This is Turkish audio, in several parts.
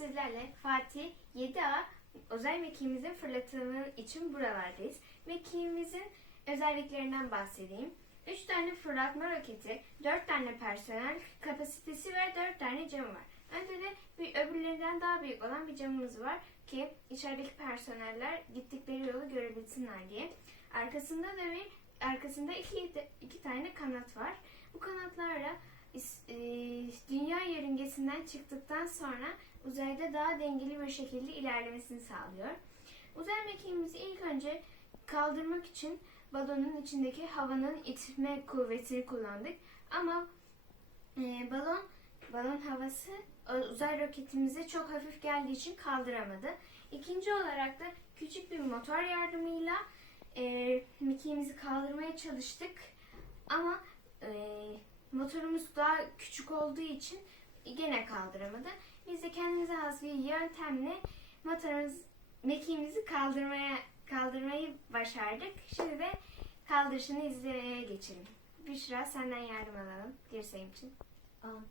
sizlerle Fatih 7A özel mekiğimizin fırlatımı için buralardayız. Mekiğimizin özelliklerinden bahsedeyim. 3 tane fırlatma roketi, 4 tane personel kapasitesi ve 4 tane camı var. Önde de bir öbürlerinden daha büyük olan bir camımız var ki içerideki personeller gittikleri yolu görebilsinler diye. Arkasında da bir arkasında iki, iki tane kanat var. Bu kanatlarla dünya yörüngesinden çıktıktan sonra uzayda daha dengeli bir şekilde ilerlemesini sağlıyor. Uzay mekiğimizi ilk önce kaldırmak için balonun içindeki havanın itme kuvvetini kullandık. Ama e, balon balon havası uzay roketimize çok hafif geldiği için kaldıramadı. İkinci olarak da küçük bir motor yardımıyla e, mekiğimizi kaldırmaya çalıştık. Ama e, motorumuz daha küçük olduğu için gene kaldıramadı. Biz de kendimize has bir yöntemle motorumuz mekiğimizi kaldırmaya kaldırmayı başardık. Şimdi de kaldırışını izlemeye geçelim. Büşra senden yardım alalım dirseğim için. 10,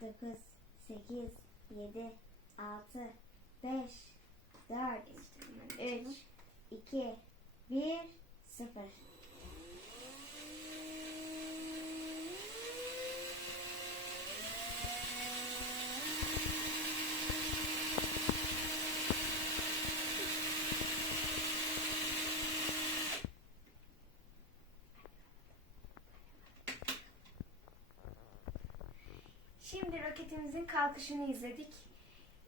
9, 8, 7, 6, 5, 4, 3, 2, 1, 0. Şimdi roketimizin kalkışını izledik.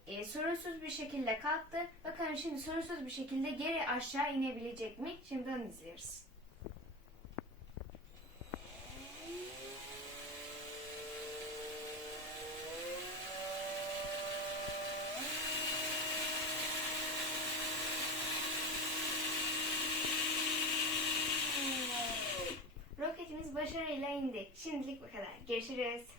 Ee, sorunsuz bir şekilde kalktı. Bakalım şimdi sorunsuz bir şekilde geri aşağı inebilecek mi? Şimdi onu izliyoruz. Roketimiz başarıyla indi. Şimdilik bu kadar. Görüşürüz.